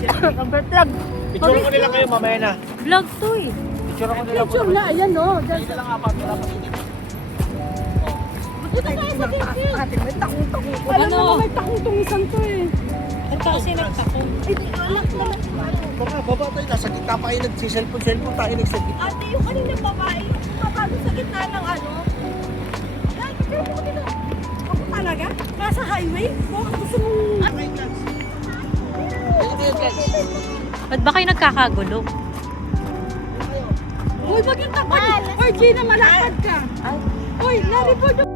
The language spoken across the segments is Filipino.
Vlog. Picture ko nila kayo mamaya na. Vlog to eh. Picture ko nila. Picture na, ayan no. Dahil lang apat. Wala pa sila. Ito tayo sa gilid. May takong-takong. Alam Ano? mo, may takong isang to eh. Ito kasi nagtako. Ay, di anak naman. Baba tayo. Nasa gitna pa kayo nagsiselfon tayo nagsagit. Ate, yung kanina babae, mapalo sa gitna ng ano. Ay, pero mo dito. Ako talaga? Nasa highway? Bakit gusto mong... Ba't ba kayo nagkakagulo? Uy, wag yung takot. Uy, Gina, malakad ka. Uy, na-report yung...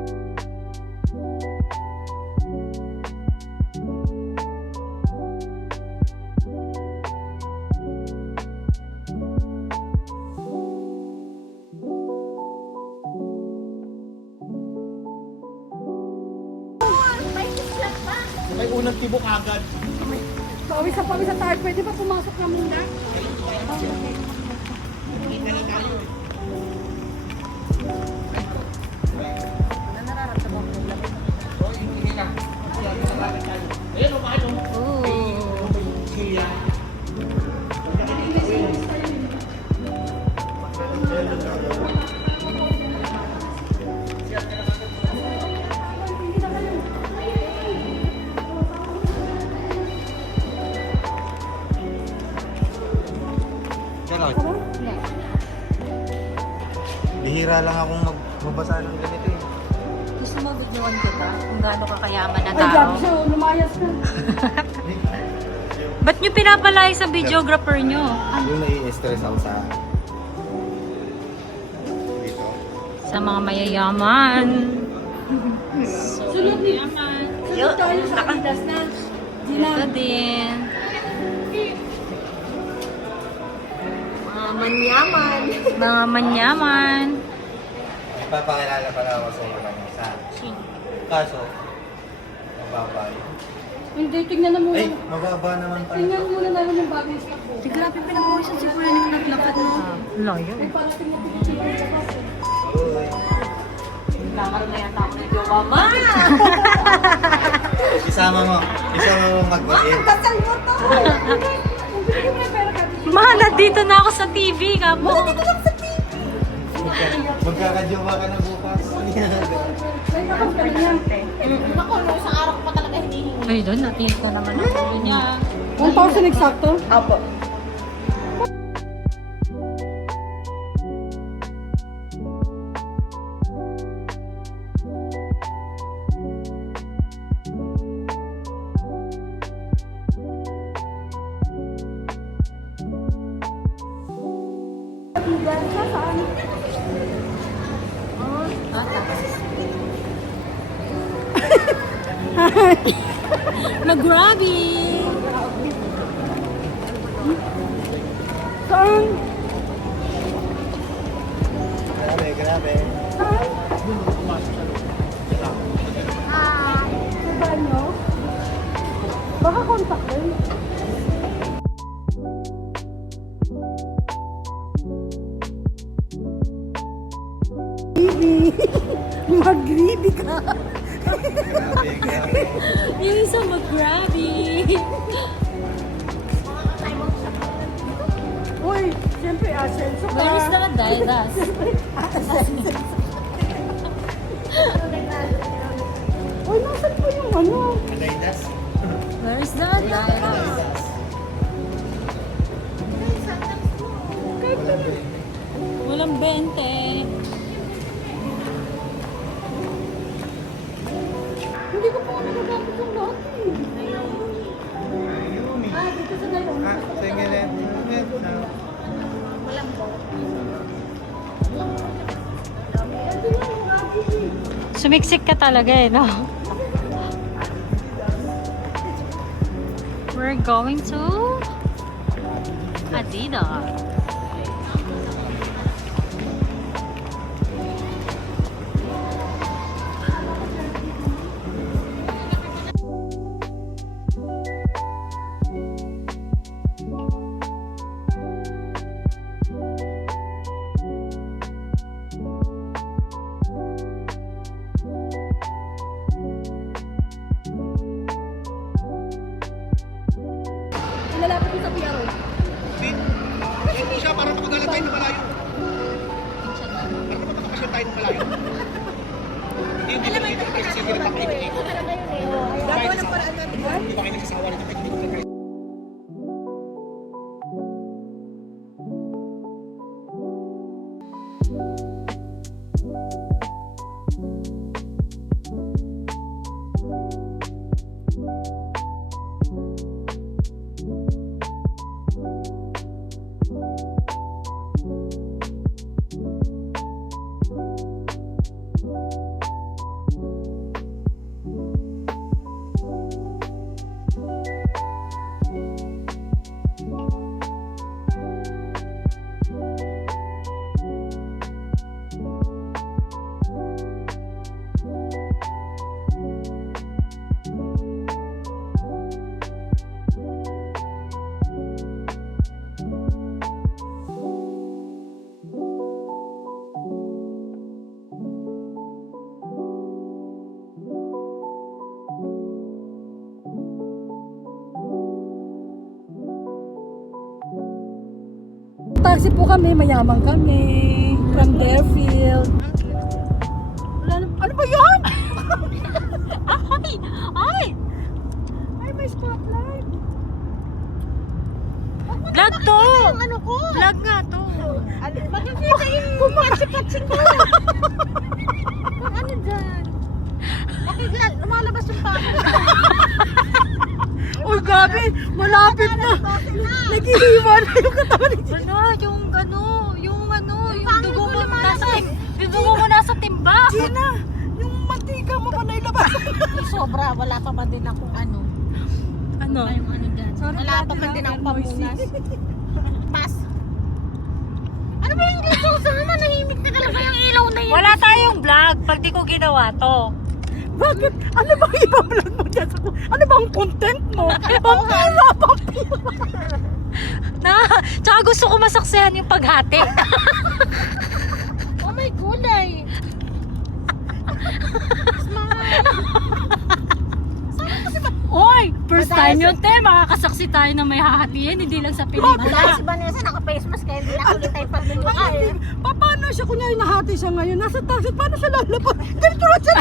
May unang tibok agad. Pawis na tayo. Pwede ba pumasok na muna? Ayan o, paano? Oh. Siya. Ganon. Bihira lang akong magbasa ng ganito eh. Gusto mo videoan kita kung gaano kakayaman na Ay, grabe tao? siya. Lumayas ka. Ba't nyo pinapalay sa videographer nyo? Yung nai-stress ako sa dito. Sa mga mayayaman. Sunod ni... Sunod tayo sa Adidas na. Gina. Ito din. Mga manyaman. Mga manyaman. Ipapakilala pala ako sa iyo lang sa kaso mababa yun. Hindi, tingnan na muna. Ay, mababa naman pala. Tingnan muna namin yung bagay stock ko. Di grabe pinabawisan si Kuya nung naglakad no. Layo Ay, parating na pinipili yung labas eh. Uy. Nakaroon na yata ako ng jowa ma! Isama mo mag-vasin. Kasal mo to! Kung binigyan mo ng pera ka, Ma, nandito na ako sa TV ka mo. Magkakajowa ka na bukas. may kapag ka na yan. Ako, no, isang araw ko pa talaga hinihingi. Ay, doon, natingin ko naman ang ulo niya. 1,000 eksakto? Apo. Mag-grabby! Saan? Grabe. Sa banyo? Baka contact din. Gribe. Mag-gribe ka. Grabe. Yung isa mag-grabby! Uy, siyempre asenso ka. Where is the Adidas? Uy, nasan po yung ano? Adidas. Where is the Adidas? Walang 20. Hindi ko pa ako nagagamit yung lahat eh. Ah, dito sa ngayon. Sige rin. Ito yung mga eh. Sumiksik ka talaga eh, no? We're going to Adidas. Ilalapit ko tayo ng malayo. Hindi ba kita kayo sa sirip ang ikot-ikot? Gagawa ng paraan natin. Hindi ba kayo nagsasawa nito kahit hindi ko kayo? Taxi po kami, mayaman kami. From Deerfield. Ano ba yun? Ay! Ay, may spotlight. Vlog to! Ano ko? Vlog nga to. Makikita yung patsi-patsi ko. Ano dyan? Bakit lumalabas yung pangit? Uy, gabi! Malapit na! Naghihiwa na yung katawan ni Gina. Yung dugo mo nasa nasa timba. Gina, yung mantika mo pa nailabas. Sobra, wala pa man din akong ano. Ano? Yung ano dyan. Sorry, Wala pa man din akong pamunas. Pas. Ano ba yung dito? Sana manahimik na talaga yung ilaw na yan. Wala tayong vlog pag di ko ginawa to. Bakit? Ano bang iba-vlog mo dyan? Ano bang content mo? Pampira! Tsaka gusto ko masaksihan yung paghati. Oh my gulay. Oy! First time yun, te. Makakasaksi tayo na may hahatiin. Hindi lang sa pelikula. Dahil si Vanessa naka-face mask kaya hindi na ulit tayo pagbiluka eh. Paano siya? Kunyari nahati siya ngayon. Nasa taxi. Paano siya lalabas? Ganito lang siya.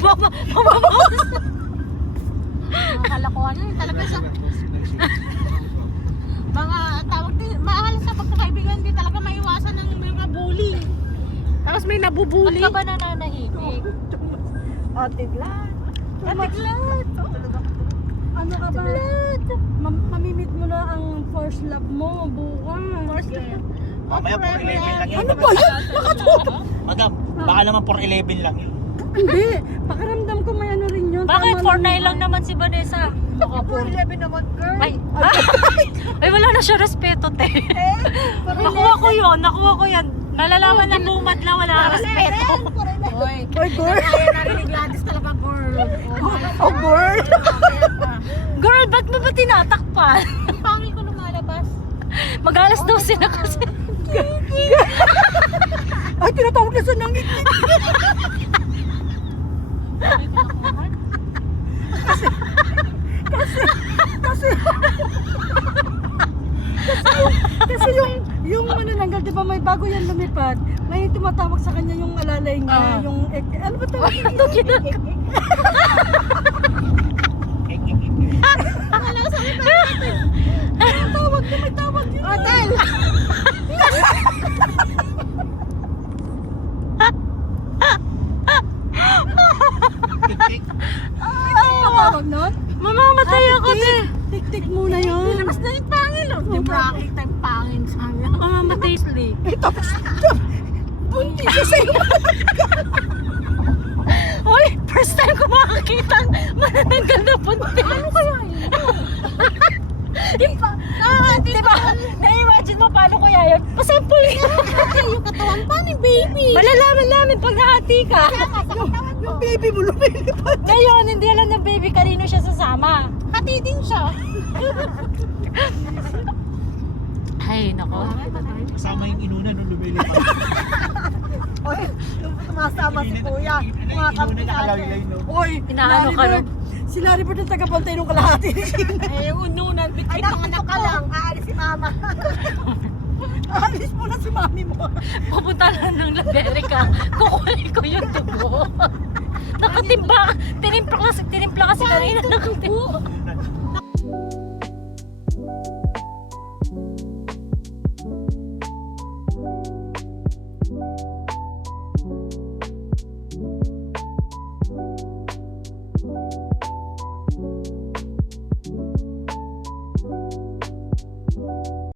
Mga kalakuhan yun. Talaga sa mga tawag din. Mahal sa pagkakaibigan din talaga maiwasan ng mga bullying. Tapos may nabubuli. Ba't ka ba nananahimik? Tiglat. Tiglat. Ano ka ba? Mamimit mo na ang first love mo bukas. First love. Mamaya 4-11 lang yun. Ano ba yan? Nakatuto. Madam, baka naman 4-11 lang yun. Hindi. Pakiramdam ko may ano rin yun. Bakit 4-9 lang naman si Vanessa? Baka 4-11 naman, girl. Ay, wala na siya respeto, te. Nakuha ko yan. Nalalaman na bumadla, wala ka respeto. Oy, girl. kaya narinig Gladys talaga, girl. Oh, girl. Girl, ba't mo ba tinatakpan? Ang pangil ko lumalabas. Mag-alas 12 na kasi. Ay, tinatawag na sa nangit. Kasi yung manananggal, di ba may bago yan lumipad, may tumatawag sa kanya yung alalay niya, yung, ano ba tawag? Ito ginagawa. Tawag na, may tawag yun. Hotel! Tik-tik. Tawag nun? Mamamatay ako, te. Tik-tik muna yun. Nilabas na yung pangil, oh. Di ba kita yung pangil sa amin? Mamamatay sleep. Tapos, bunti siya sa'yo. Hoy, first time ko makakita manananggal na bunti. Ano kaya yun? Diba? Na-imagine mo paano kaya yun? Pasampul yun. Yung katawan pa ni baby. Malalaman namin pag nahati ka. Yung Baby mo lumilipad. Ngayon, hindi alam ng baby kanino siya sasama. hati din siya. Ay, nako. Kasama yung inuna nung lumilipad. Oy, sumasama si kuya. Mga Inuna nakalaylay no. Oy, inaano ka rin? Si Larry po yung tagapantay nung kalahati. Eh, yung ununan, bitbit mga anak ka lang. Aalis si mama. Alis mo na si mami mo. Pupunta lang ng Laberica. Kukunin ko yung dugo. Nakatimba. Tinimpla kasi kanina ng dugo.